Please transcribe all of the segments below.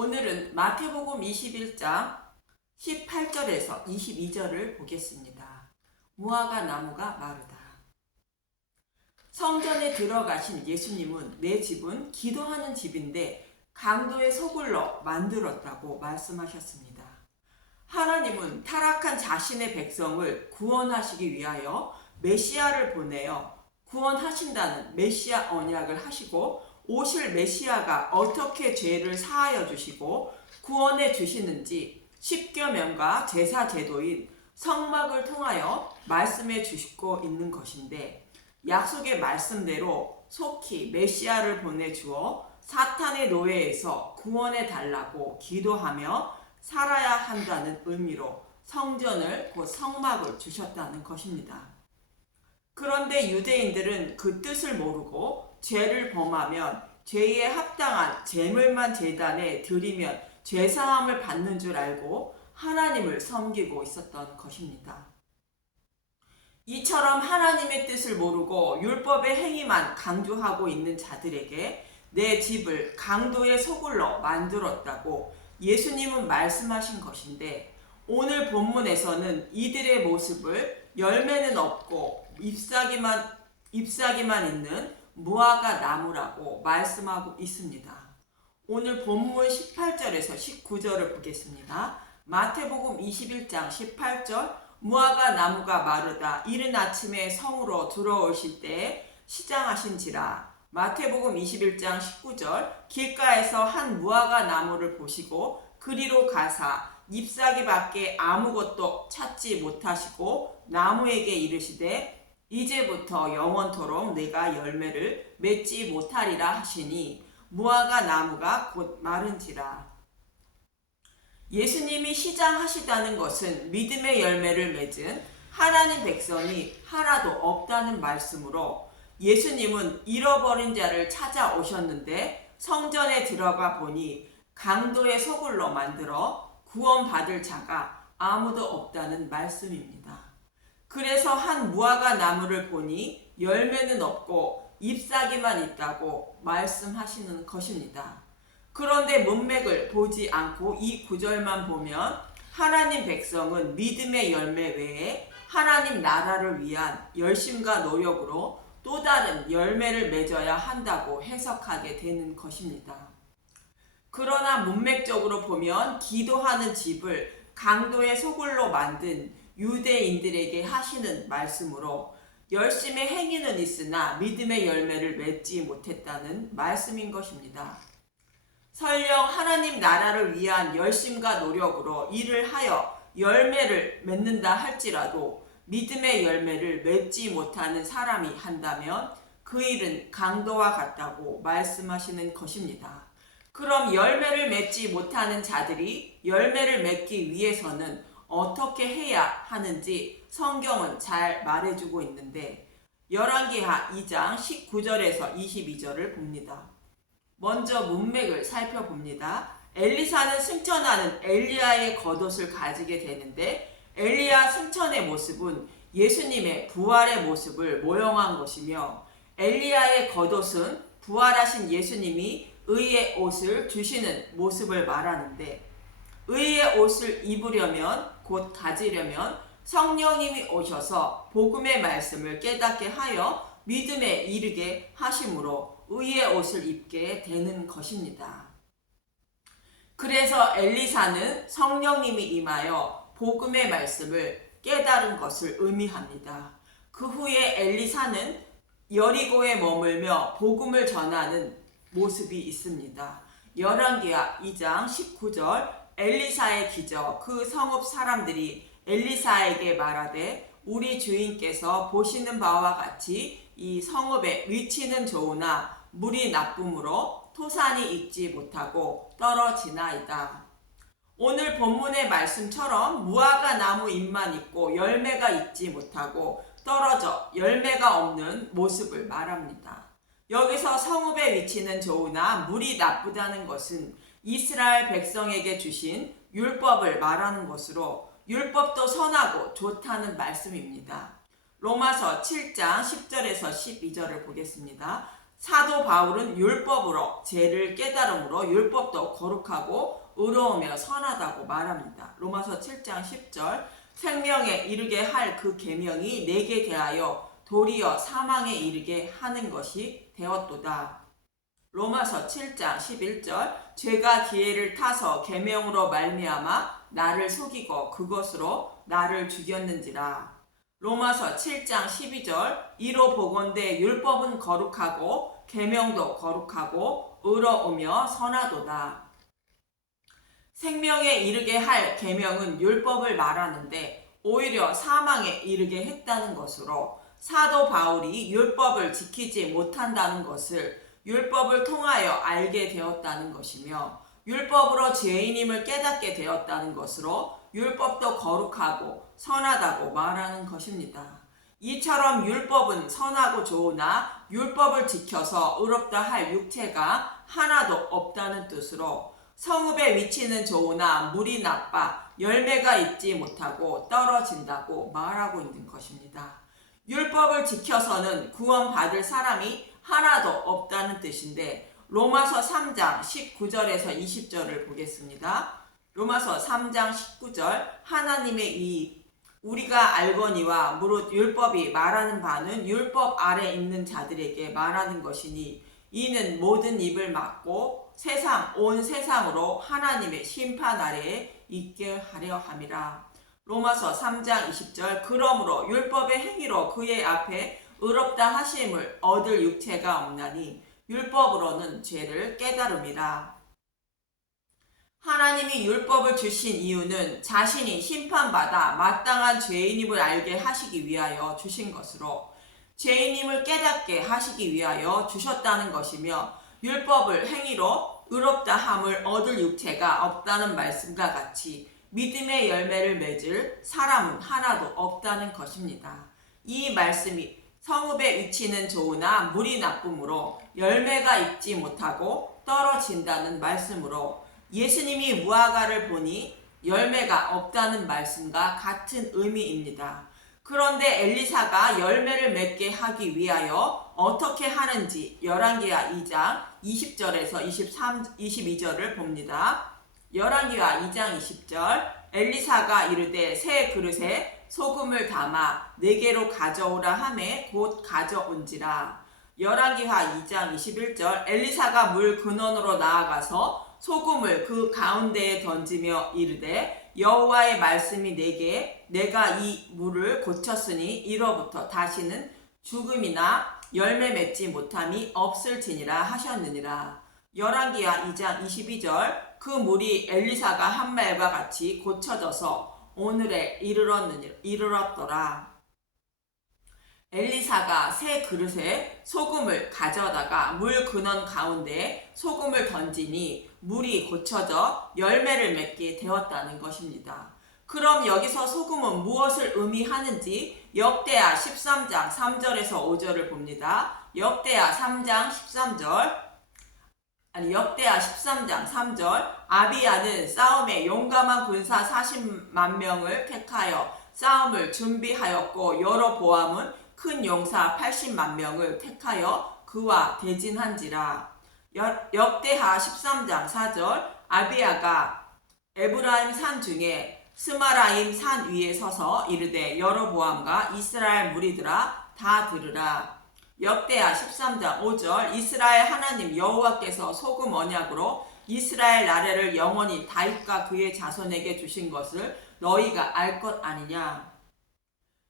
오늘은 마태복음 21장 18절에서 22절을 보겠습니다. 무화과 나무가 마르다. 성전에 들어가신 예수님은 내 집은 기도하는 집인데 강도의 서굴로 만들었다고 말씀하셨습니다. 하나님은 타락한 자신의 백성을 구원하시기 위하여 메시아를 보내어 구원하신다는 메시아 언약을 하시고 오실 메시아가 어떻게 죄를 사하여 주시고 구원해 주시는지 십계명과 제사 제도인 성막을 통하여 말씀해 주시고 있는 것인데, 약속의 말씀대로 속히 메시아를 보내주어 사탄의 노예에서 구원해 달라고 기도하며 살아야 한다는 의미로 성전을 곧 성막을 주셨다는 것입니다. 그런데 유대인들은 그 뜻을 모르고 죄를 범하면 죄에 합당한 제물만 제단에 드리면 죄사함을 받는 줄 알고 하나님을 섬기고 있었던 것입니다. 이처럼 하나님의 뜻을 모르고 율법의 행위만 강조하고 있는 자들에게 내 집을 강도의 소굴로 만들었다고 예수님은 말씀하신 것인데, 오늘 본문에서는 이들의 모습을 열매는 없고 잎사귀만 있는 무화과 나무라고 말씀하고 있습니다. 오늘 본문 18절에서 19절을 보겠습니다. 마태복음 21장 18절, 무화과 나무가 마르다 이른 아침에 성으로 들어오실 때에 시장하신지라. 마태복음 21장 19절, 길가에서 한 무화과 나무를 보시고 그리로 가사 잎사귀 밖에 아무것도 찾지 못하시고 나무에게 이르시되 이제부터 영원토록 내가 열매를 맺지 못하리라 하시니 무화과 나무가 곧 마른지라. 예수님이 시장하시다는 것은 믿음의 열매를 맺은 하나님 백성이 하나도 없다는 말씀으로, 예수님은 잃어버린 자를 찾아오셨는데 성전에 들어가 보니 강도의 소굴로 만들어 구원받을 자가 아무도 없다는 말씀입니다. 그래서 한 무화과 나무를 보니 열매는 없고 잎사귀만 있다고 말씀하시는 것입니다. 그런데 문맥을 보지 않고 이 구절만 보면 하나님 백성은 믿음의 열매 외에 하나님 나라를 위한 열심과 노력으로 또 다른 열매를 맺어야 한다고 해석하게 되는 것입니다. 그러나 문맥적으로 보면 기도하는 집을 강도의 소굴로 만든 유대인들에게 하시는 말씀으로 열심의 행위는 있으나 믿음의 열매를 맺지 못했다는 말씀인 것입니다. 설령 하나님 나라를 위한 열심과 노력으로 일을 하여 열매를 맺는다 할지라도 믿음의 열매를 맺지 못하는 사람이 한다면 그 일은 강도와 같다고 말씀하시는 것입니다. 그럼 열매를 맺지 못하는 자들이 열매를 맺기 위해서는 어떻게 해야 하는지 성경은 잘 말해주고 있는데, 열왕기하 2장 19절에서 22절을 봅니다. 먼저 문맥을 살펴봅니다. 엘리사는 승천하는 엘리야의 겉옷을 가지게 되는데, 엘리야 승천의 모습은 예수님의 부활의 모습을 모형한 것이며, 엘리야의 겉옷은 부활하신 예수님이 의의 옷을 주시는 모습을 말하는데, 의의 옷을 입으려면 곧 가지려면 성령님이 오셔서 복음의 말씀을 깨닫게 하여 믿음에 이르게 하심으로 의의 옷을 입게 되는 것입니다. 그래서 엘리사는 성령님이 임하여 복음의 말씀을 깨달은 것을 의미합니다. 그 후에 엘리사는 여리고에 머물며 복음을 전하는 모습이 있습니다. 열왕기하 2장 19절, 엘리사의 기적, 그 성읍 사람들이 엘리사에게 말하되 우리 주인께서 보시는 바와 같이 이 성읍의 위치는 좋으나 물이 나쁨으로 토산이 익지 못하고 떨어지나이다. 오늘 본문의 말씀처럼 무화과 나무 잎만 있고 열매가 있지 못하고 떨어져 열매가 없는 모습을 말합니다. 여기서 성읍의 위치는 좋으나 물이 나쁘다는 것은 이스라엘 백성에게 주신 율법을 말하는 것으로 율법도 선하고 좋다는 말씀입니다. 로마서 7장 10절에서 12절을 보겠습니다. 사도 바울은 율법으로 죄를 깨달음으로 율법도 거룩하고 의로우며 선하다고 말합니다. 로마서 7장 10절 생명에 이르게 할 그 계명이 내게 대하여 도리어 사망에 이르게 하는 것이 되었도다. 로마서 7장 11절 죄가 기회를 타서 계명으로 말미암아 나를 속이고 그것으로 나를 죽였는지라. 로마서 7장 12절 이로 보건대 율법은 거룩하고 계명도 거룩하고 의로우며 선하도다. 생명에 이르게 할 계명은 율법을 말하는데 오히려 사망에 이르게 했다는 것으로 사도 바울이 율법을 지키지 못한다는 것을 율법을 통하여 알게 되었다는 것이며 율법으로 죄인임을 깨닫게 되었다는 것으로 율법도 거룩하고 선하다고 말하는 것입니다. 이처럼 율법은 선하고 좋으나 율법을 지켜서 의롭다 할 육체가 하나도 없다는 뜻으로 성읍의 위치는 좋으나 물이 나빠 열매가 있지 못하고 떨어진다고 말하고 있는 것입니다. 율법을 지켜서는 구원받을 사람이 하나도 없다는 뜻인데 로마서 3장 19절에서 20절을 보겠습니다. 로마서 3장 19절 하나님의 이 우리가 알거니와 무릇 율법이 말하는 바는 율법 아래 있는 자들에게 말하는 것이니 이는 모든 입을 막고 온 세상으로 하나님의 심판 아래에 있게 하려 함이라. 로마서 3장 20절 그러므로 율법의 행위로 그의 앞에 의롭다 하심을 얻을 육체가 없나니 율법으로는 죄를 깨달음이라. 하나님이 율법을 주신 이유는 자신이 심판받아 마땅한 죄인임을 알게 하시기 위하여 주신 것으로 죄인임을 깨닫게 하시기 위하여 주셨다는 것이며 율법을 행위로 의롭다 함을 얻을 육체가 없다는 말씀과 같이 믿음의 열매를 맺을 사람은 하나도 없다는 것입니다. 이 말씀이 성읍의 위치는 좋으나 물이 나쁨으로 열매가 있지 못하고 떨어진다는 말씀으로 예수님이 무화과를 보니 열매가 없다는 말씀과 같은 의미입니다. 그런데 엘리사가 열매를 맺게 하기 위하여 어떻게 하는지 열왕기하 2장 20절에서 22절을 봅니다. 열왕기하 2장 20절 엘리사가 이르되 새 그릇에 소금을 담아 네게로 가져오라 하매 곧 가져온지라. 열왕기하 2장 21절 엘리사가 물 근원으로 나아가서 소금을 그 가운데에 던지며 이르되 여호와의 말씀이 내가 이 물을 고쳤으니 이로부터 다시는 죽음이나 열매 맺지 못함이 없을지니라 하셨느니라. 열왕기하 2장 22절 그 물이 엘리사가 한 말과 같이 고쳐져서 오늘에 이르렀더라. 엘리사가 새 그릇에 소금을 가져다가 물 근원 가운데 소금을 던지니 물이 고쳐져 열매를 맺게 되었다는 것입니다. 그럼 여기서 소금은 무엇을 의미하는지 역대하 13장 3절에서 5절을 봅니다. 역대하 13장 3절 아비야는 싸움에 용감한 군사 40만 명을 택하여 싸움을 준비하였고 여로보암은 큰 용사 80만 명을 택하여 그와 대진한지라. 역대하 13장 4절 아비야가 에브라임 산 중에 스마라임 산 위에 서서 이르되 여로보암과 이스라엘 무리들아 다 들으라. 역대하 13장 5절 이스라엘 하나님 여호와께서 소금 언약으로 이스라엘 나라를 영원히 다윗과 그의 자손에게 주신 것을 너희가 알 것 아니냐.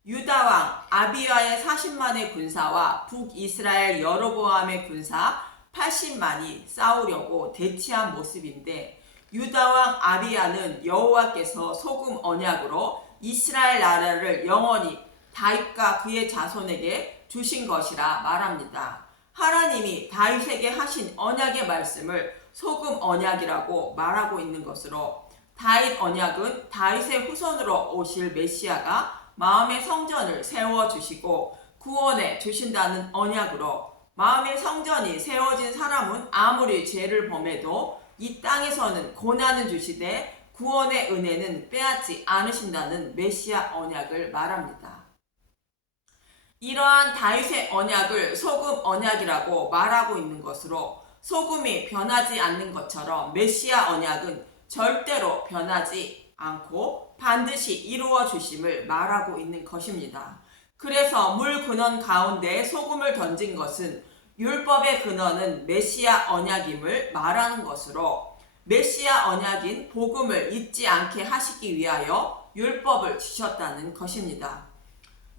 유다왕 아비야의 40만의 군사와 북이스라엘 여로보암의 군사 80만이 싸우려고 대치한 모습인데 유다왕 아비야는 여호와께서 소금 언약으로 이스라엘 나라를 영원히 다윗과 그의 자손에게 주신 것이라 말합니다. 하나님이 다윗에게 하신 언약의 말씀을 소금 언약이라고 말하고 있는 것으로 다윗 언약은 다윗의 후손으로 오실 메시아가 마음의 성전을 세워주시고 구원해 주신다는 언약으로 마음의 성전이 세워진 사람은 아무리 죄를 범해도 이 땅에서는 고난을 주시되 구원의 은혜는 빼앗지 않으신다는 메시아 언약을 말합니다. 이러한 다윗의 언약을 소금 언약이라고 말하고 있는 것으로 소금이 변하지 않는 것처럼 메시아 언약은 절대로 변하지 않고 반드시 이루어 주심을 말하고 있는 것입니다. 그래서 물 근원 가운데 소금을 던진 것은 율법의 근원은 메시아 언약임을 말하는 것으로 메시아 언약인 복음을 잊지 않게 하시기 위하여 율법을 주셨다는 것입니다.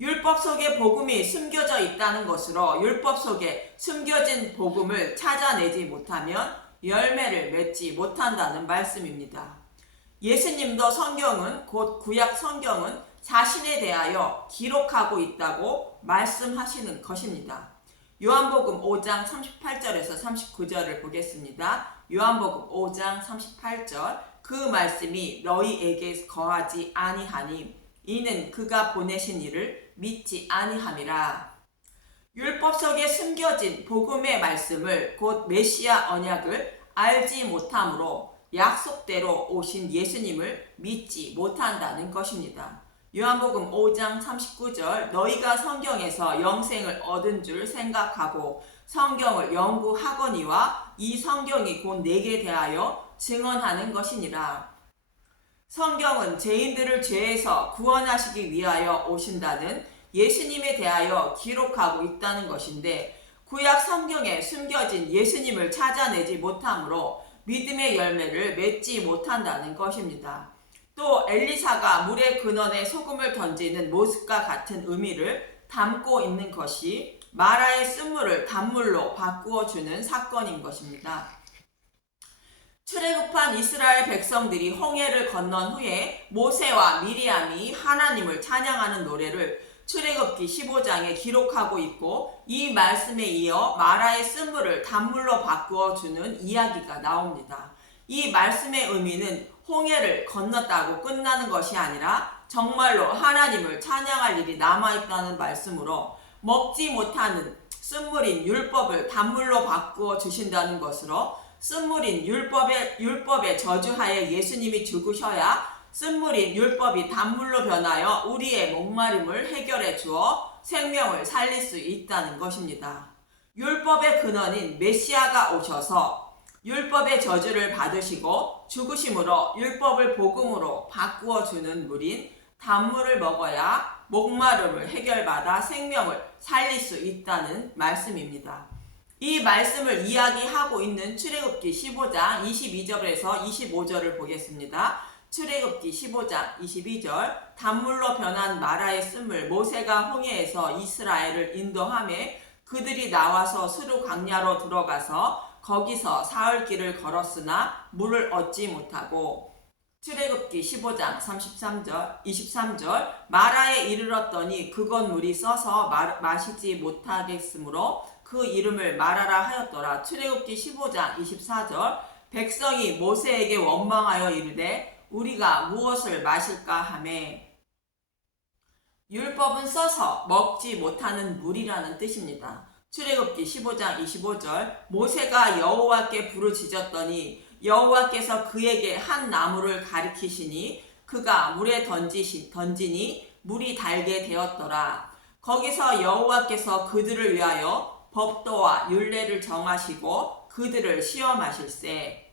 율법 속에 복음이 숨겨져 있다는 것으로 율법 속에 숨겨진 복음을 찾아내지 못하면 열매를 맺지 못한다는 말씀입니다. 예수님도 성경은 곧 구약 성경은 자신에 대하여 기록하고 있다고 말씀하시는 것입니다. 요한복음 5장 38절에서 39절을 보겠습니다. 요한복음 5장 38절 그 말씀이 너희에게 거하지 아니하니 이는 그가 보내신 이를 믿지 아니함이라. 율법 속에 숨겨진 복음의 말씀을 곧 메시아 언약을 알지 못함으로 약속대로 오신 예수님을 믿지 못한다는 것입니다. 요한복음 5장 39절 너희가 성경에서 영생을 얻은 줄 생각하고 성경을 연구하거니와 이 성경이 곧 내게 대하여 증언하는 것이니라. 성경은 죄인들을 죄에서 구원하시기 위하여 오신다는 예수님에 대하여 기록하고 있다는 것인데 구약 성경에 숨겨진 예수님을 찾아내지 못함으로 믿음의 열매를 맺지 못한다는 것입니다. 또 엘리사가 물의 근원에 소금을 던지는 모습과 같은 의미를 담고 있는 것이 마라의 쓴물을 단물로 바꾸어 주는 사건인 것입니다. 출애굽한 이스라엘 백성들이 홍해를 건넌 후에 모세와 미리암이 하나님을 찬양하는 노래를 출애굽기 15장에 기록하고 있고 이 말씀에 이어 마라의 쓴물을 단물로 바꾸어 주는 이야기가 나옵니다. 이 말씀의 의미는 홍해를 건넜다고 끝나는 것이 아니라 정말로 하나님을 찬양할 일이 남아있다는 말씀으로 먹지 못하는 쓴물인 율법을 단물로 바꾸어 주신다는 것으로 쓴물인 율법의 저주하에 예수님이 죽으셔야 쓴물인 율법이 단물로 변하여 우리의 목마름을 해결해 주어 생명을 살릴 수 있다는 것입니다. 율법의 근원인 메시아가 오셔서 율법의 저주를 받으시고 죽으심으로 율법을 복음으로 바꾸어 주는 물인 단물을 먹어야 목마름을 해결받아 생명을 살릴 수 있다는 말씀입니다. 이 말씀을 이야기하고 있는 출애굽기 15장 22절에서 25절을 보겠습니다. 출애굽기 15장 22절 단물로 변한 마라의 쓴물 모세가 홍해에서 이스라엘을 인도하매 그들이 나와서 스루 광야로 들어가서 거기서 사흘 길을 걸었으나 물을 얻지 못하고 출애굽기 15장 33절 23절 마라에 이르렀더니 그곳 물이 써서 마시지 못하겠으므로 그 이름을 마라라 하였더라. 출애굽기 15장 24절 백성이 모세에게 원망하여 이르되 우리가 무엇을 마실까 하매 율법은 써서 먹지 못하는 물이라는 뜻입니다. 출애굽기 15장 25절 모세가 여호와께 부르짖었더니 여호와께서 그에게 한 나무를 가리키시니 그가 물에 던지니 물이 달게 되었더라. 거기서 여호와께서 그들을 위하여 법도와 율례를 정하시고 그들을 시험하실세.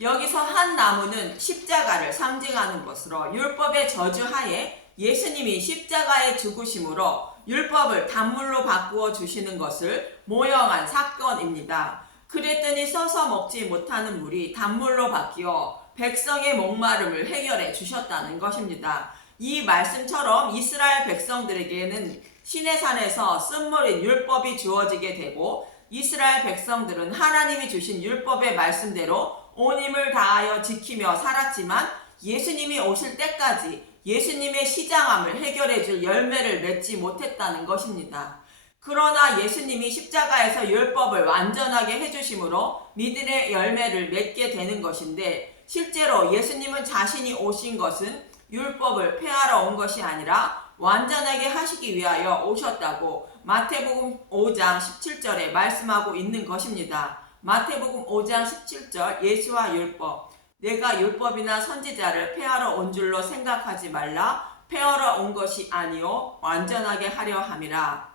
여기서 한 나무는 십자가를 상징하는 것으로 율법의 저주하에 예수님이 십자가에 죽으심으로 율법을 단물로 바꾸어 주시는 것을 모형한 사건입니다. 그랬더니 써서 먹지 못하는 물이 단물로 바뀌어 백성의 목마름을 해결해 주셨다는 것입니다. 이 말씀처럼 이스라엘 백성들에게는 시내산에서 쓴물인 율법이 주어지게 되고 이스라엘 백성들은 하나님이 주신 율법의 말씀대로 온 힘을 다하여 지키며 살았지만 예수님이 오실 때까지 예수님의 시장함을 해결해 줄 열매를 맺지 못했다는 것입니다. 그러나 예수님이 십자가에서 율법을 완전하게 해주심으로 믿음의 열매를 맺게 되는 것인데 실제로 예수님은 자신이 오신 것은 율법을 폐하러 온 것이 아니라 완전하게 하시기 위하여 오셨다고 마태복음 5장 17절에 말씀하고 있는 것입니다. 마태복음 5장 17절 예수와 율법 내가 율법이나 선지자를 폐하러 온 줄로 생각하지 말라 폐허러 온 것이 아니요 완전하게 하려 함이라.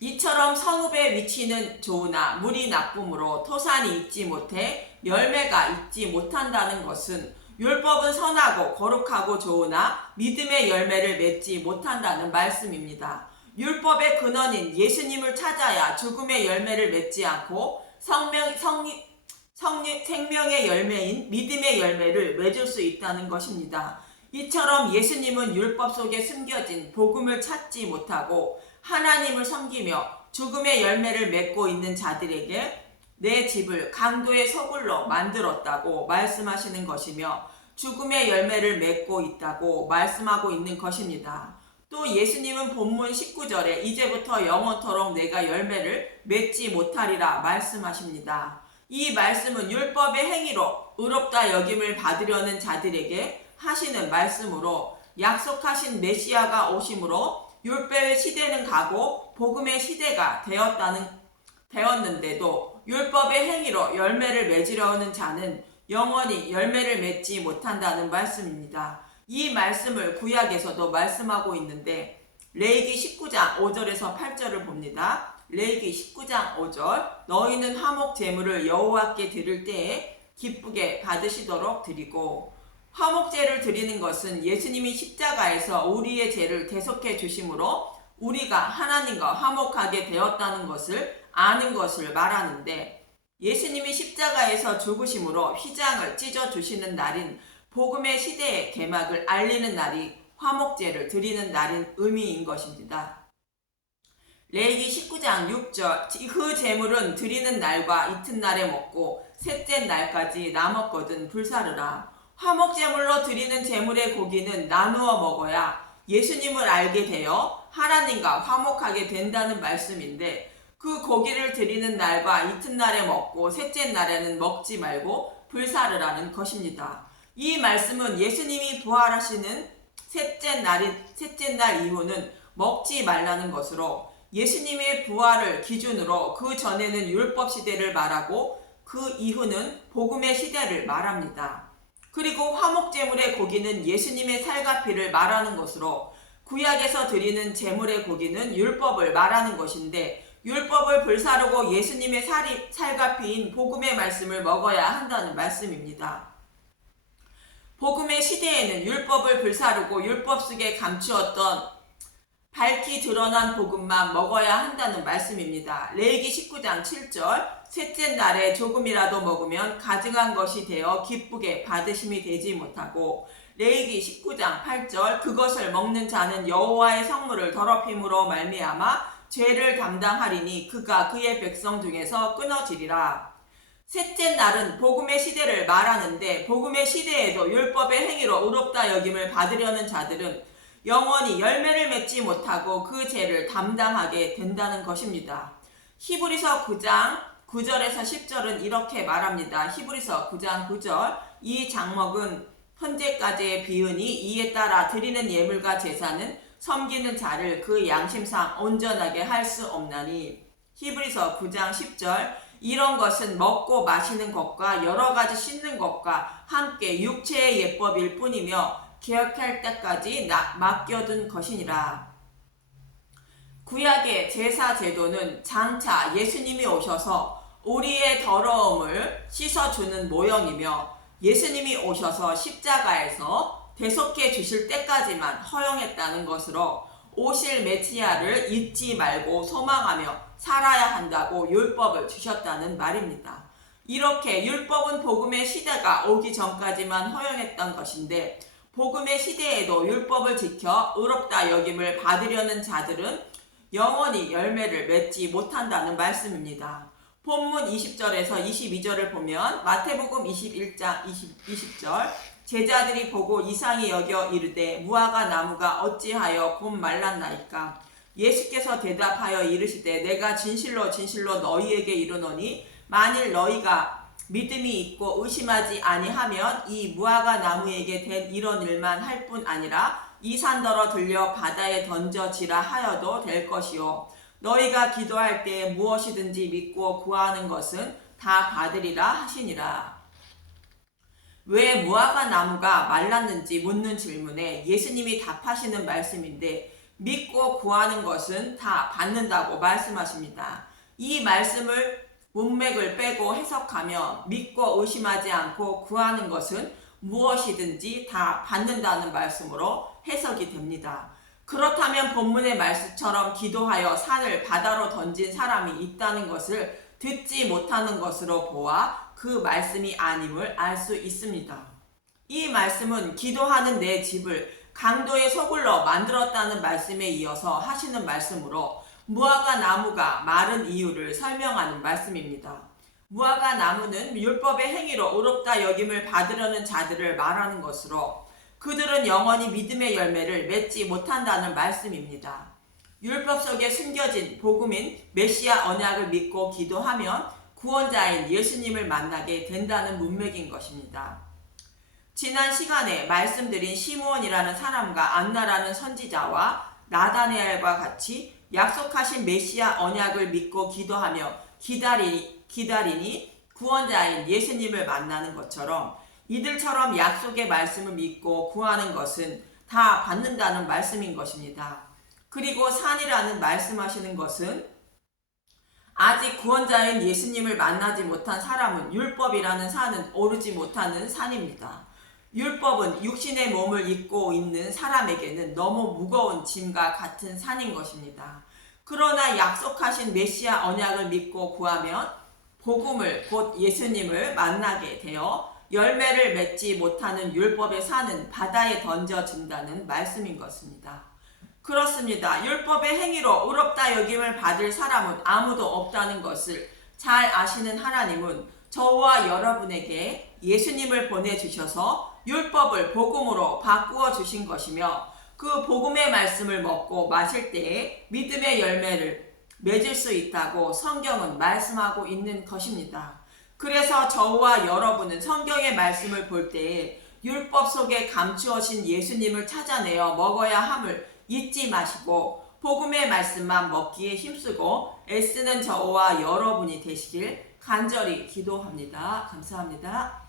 이처럼 성읍의 위치는 좋으나 물이 나쁨으로 토산이 있지 못해 열매가 있지 못한다는 것은 율법은 선하고 거룩하고 좋으나 믿음의 열매를 맺지 못한다는 말씀입니다. 율법의 근원인 예수님을 찾아야 죽음의 열매를 맺지 않고 생명의 열매인 믿음의 열매를 맺을 수 있다는 것입니다. 이처럼 예수님은 율법 속에 숨겨진 복음을 찾지 못하고 하나님을 섬기며 죽음의 열매를 맺고 있는 자들에게 내 집을 강도의 소굴로 만들었다고 말씀하시는 것이며 죽음의 열매를 맺고 있다고 말씀하고 있는 것입니다. 또 예수님은 본문 19절에 이제부터 영원토록 내가 열매를 맺지 못하리라 말씀하십니다. 이 말씀은 율법의 행위로 의롭다 여김을 받으려는 자들에게 하시는 말씀으로 약속하신 메시아가 오심으로 율법의 시대는 가고 복음의 시대가 되었는데도 율법의 행위로 열매를 맺으려는 자는 영원히 열매를 맺지 못한다는 말씀입니다. 이 말씀을 구약에서도 말씀하고 있는데 레위기 19장 5절에서 8절을 봅니다. 레위기 19장 5절 너희는 화목 제물을 여호와께 드릴 때에 기쁘게 받으시도록 드리고 화목제를 드리는 것은 예수님이 십자가에서 우리의 죄를 대속해 주심으로 우리가 하나님과 화목하게 되었다는 것을 아는 것을 말하는데 예수님이 십자가에서 죽으심으로 휘장을 찢어 주시는 날인 복음의 시대의 개막을 알리는 날이 화목제를 드리는 날인 의미인 것입니다. 레위기 19장 6절 그 제물은 드리는 날과 이튿날에 먹고 셋째 날까지 남았거든 불사르라. 화목제물로 드리는 제물의 고기는 나누어 먹어야 예수님을 알게 되어 하나님과 화목하게 된다는 말씀인데 그 고기를 드리는 날과 이튿날에 먹고 셋째 날에는 먹지 말고 불사르라는 것입니다. 이 말씀은 예수님이 부활하시는 셋째 날 이후는 먹지 말라는 것으로 예수님의 부활을 기준으로 그 전에는 율법 시대를 말하고 그 이후는 복음의 시대를 말합니다. 그리고 화목제물의 고기는 예수님의 살과 피를 말하는 것으로 구약에서 드리는 제물의 고기는 율법을 말하는 것인데 율법을 불사르고 예수님의 살과 피인 복음의 말씀을 먹어야 한다는 말씀입니다. 복음의 시대에는 율법을 불사르고 율법 속에 감추었던 밝히 드러난 복음만 먹어야 한다는 말씀입니다. 레위기 19장 7절 셋째 날에 조금이라도 먹으면 가증한 것이 되어 기쁘게 받으심이 되지 못하고 레위기 19장 8절 그것을 먹는 자는 여호와의 성물을 더럽힘으로 말미암아 죄를 담당하리니 그가 그의 백성 중에서 끊어지리라. 셋째 날은 복음의 시대를 말하는데 복음의 시대에도 율법의 행위로 의롭다 여김을 받으려는 자들은 영원히 열매를 맺지 못하고 그 죄를 담당하게 된다는 것입니다. 히브리서 9장 9절에서 10절은 이렇게 말합니다. 히브리서 9장 9절 이 장막은 현재까지의 비은이 이에 따라 드리는 예물과 제사는 섬기는 자를 그 양심상 온전하게 할 수 없나니 히브리서 9장 10절 이런 것은 먹고 마시는 것과 여러 가지 씻는 것과 함께 육체의 예법일 뿐이며 기억할 때까지 맡겨둔 것이니라. 구약의 제사 제도는 장차 예수님이 오셔서 우리의 더러움을 씻어주는 모형이며 예수님이 오셔서 십자가에서 대속해 주실 때까지만 허용했다는 것으로 오실 메시아를 잊지 말고 소망하며 살아야 한다고 율법을 주셨다는 말입니다. 이렇게 율법은 복음의 시대가 오기 전까지만 허용했던 것인데 복음의 시대에도 율법을 지켜 의롭다 여김을 받으려는 자들은 영원히 열매를 맺지 못한다는 말씀입니다. 본문 20절에서 22절을 보면 마태복음 21장 20절 제자들이 보고 이상히 여겨 이르되 무화과 나무가 어찌하여 곧 말랐나이까 예수께서 대답하여 이르시되 내가 진실로 진실로 너희에게 이르노니 만일 너희가 믿음이 있고 의심하지 아니하면 이 무화과 나무에게 된 이런 일만 할 뿐 아니라 이 산더러 들려 바다에 던져지라 하여도 될 것이요 너희가 기도할 때 무엇이든지 믿고 구하는 것은 다 받으리라 하시니라. 왜 무화과 나무가 말랐는지 묻는 질문에 예수님이 답하시는 말씀인데 믿고 구하는 것은 다 받는다고 말씀하십니다. 이 말씀을 문맥을 빼고 해석하며 믿고 의심하지 않고 구하는 것은 무엇이든지 다 받는다는 말씀으로 해석이 됩니다. 그렇다면 본문의 말씀처럼 기도하여 산을 바다로 던진 사람이 있다는 것을 듣지 못하는 것으로 보아 그 말씀이 아님을 알 수 있습니다. 이 말씀은 기도하는 내 집을 강도의 소굴로 만들었다는 말씀에 이어서 하시는 말씀으로 무화과 나무가 마른 이유를 설명하는 말씀입니다. 무화과 나무는 율법의 행위로 의롭다 여김을 받으려는 자들을 말하는 것으로 그들은 영원히 믿음의 열매를 맺지 못한다는 말씀입니다. 율법 속에 숨겨진 복음인 메시아 언약을 믿고 기도하면 구원자인 예수님을 만나게 된다는 문맥인 것입니다. 지난 시간에 말씀드린 시므온이라는 사람과 안나라는 선지자와 나다네엘과 같이 약속하신 메시아 언약을 믿고 기도하며 기다리니 구원자인 예수님을 만나는 것처럼 이들처럼 약속의 말씀을 믿고 구하는 것은 다 받는다는 말씀인 것입니다. 그리고 산이라는 말씀하시는 것은 아직 구원자인 예수님을 만나지 못한 사람은 율법이라는 산은 오르지 못하는 산입니다. 율법은 육신의 몸을 입고 있는 사람에게는 너무 무거운 짐과 같은 산인 것입니다. 그러나 약속하신 메시아 언약을 믿고 구하면 복음을 곧 예수님을 만나게 되어 열매를 맺지 못하는 율법의 산은 바다에 던져진다는 말씀인 것입니다. 그렇습니다. 율법의 행위로 의롭다 여김을 받을 사람은 아무도 없다는 것을 잘 아시는 하나님은 저와 여러분에게 예수님을 보내주셔서 율법을 복음으로 바꾸어 주신 것이며 그 복음의 말씀을 먹고 마실 때에 믿음의 열매를 맺을 수 있다고 성경은 말씀하고 있는 것입니다. 그래서 저와 여러분은 성경의 말씀을 볼 때에 율법 속에 감추어진 예수님을 찾아내어 먹어야 함을 잊지 마시고 복음의 말씀만 먹기에 힘쓰고 애쓰는 저와 여러분이 되시길 간절히 기도합니다. 감사합니다.